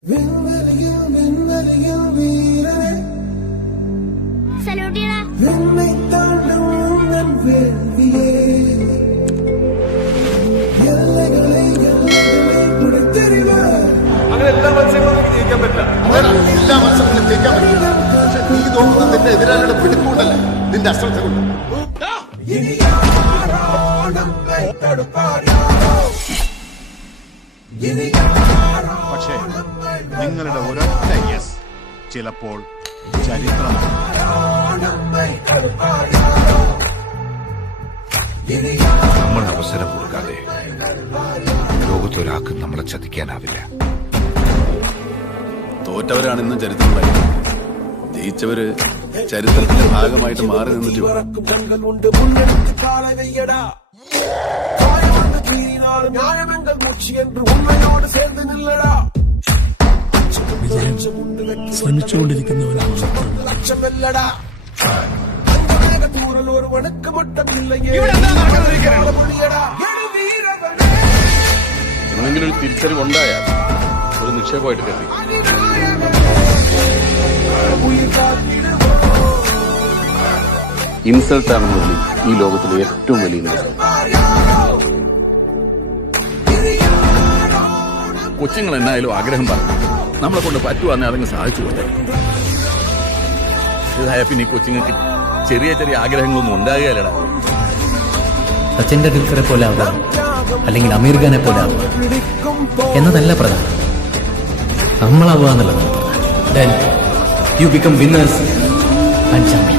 അങ്ങനെ എല്ലാ മത്സരങ്ങളും ജയിക്കാൻ പറ്റില്ല. എല്ലാ മത്സരങ്ങളും ജയിക്കാൻ പറ്റില്ല. പക്ഷെ നീ തോന്നുന്നത് നിന്റെ എതിരാളിയുടെ പിടിക്കൂടല്ല, നിന്റെ അശ്രദ്ധ കൊണ്ട്. പക്ഷേ നിങ്ങളുടെ ഒരൊറ്റ യെസ് ചിലപ്പോൾ ചരിത്രമാണ്. നമ്മൾ അവസരം കൊടുക്കാതെ ലോകത്തൊരാൾക്കും നമ്മളെ ചതിക്കാനാവില്ല. തോറ്റവരാണ് ഇന്നും ചരിത്രമുണ്ടായി, ജയിച്ചവര് ചരിത്രത്തിന്റെ ഭാഗമായിട്ട് മാറി നിന്നിട്ട് ശ്രമിച്ചുകൊണ്ടിരിക്കുന്നവനാണ് എന്തെങ്കിലും ഒരു തിരിച്ചറിവുണ്ടായാൽ ഒരു നിക്ഷേപമായിട്ട് കരുതി. ഇൻസൾട്ടാണെന്നുള്ളിൽ ഈ ലോകത്തിലെ ഏറ്റവും വലിയ നിമിഷം. കൊച്ചുങ്ങൾ എന്നായാലും ആഗ്രഹം പറഞ്ഞു, നമ്മളെ കൊണ്ട് പറ്റുവാന്നെ അതങ്ങ് സാധിച്ചു കൊടുത്തേ. ഇതായ പിന്നെ ഈ കൊച്ചുങ്ങൾക്ക് ചെറിയ ചെറിയ ആഗ്രഹങ്ങളൊന്നും ഉണ്ടാകുകയല്ലടാ. സച്ചിൻ ടെണ്ടുൽക്കറെ പോലെ ആവുക, അല്ലെങ്കിൽ അമീർ ഖാനെ പോലെ ആവുക എന്നതല്ല പ്രധാനം, നമ്മളാവുക എന്നുള്ളതാണ്. Then you become winners and champions.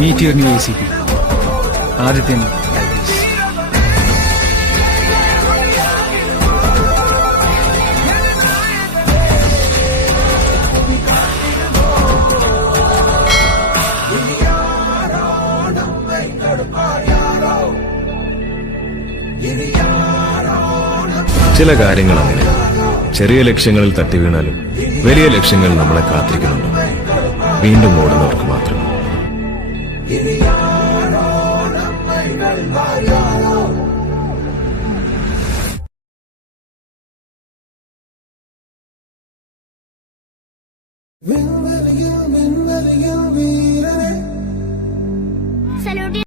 Meet your new ACP, Adityan IPS. ചില കാര്യങ്ങൾ അങ്ങനെ ചെറിയ ലക്ഷ്യങ്ങളിൽ തട്ടി വീണാലും വലിയ ലക്ഷ്യങ്ങൾ നമ്മളെ കാത്തിരിക്കുന്നുണ്ട്. വീണ്ടും ഓടുന്നവർക്ക് മാത്രം. Salute.